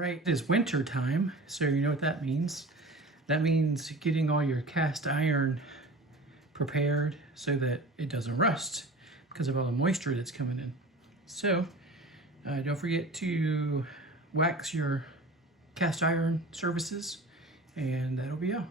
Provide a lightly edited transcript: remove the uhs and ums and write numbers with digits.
Right, it is winter time, so you know what that means. That means getting all your cast iron prepared so that it doesn't rust because of all the moisture that's coming in. So don't forget to wax your cast iron surfaces, and that'll be all.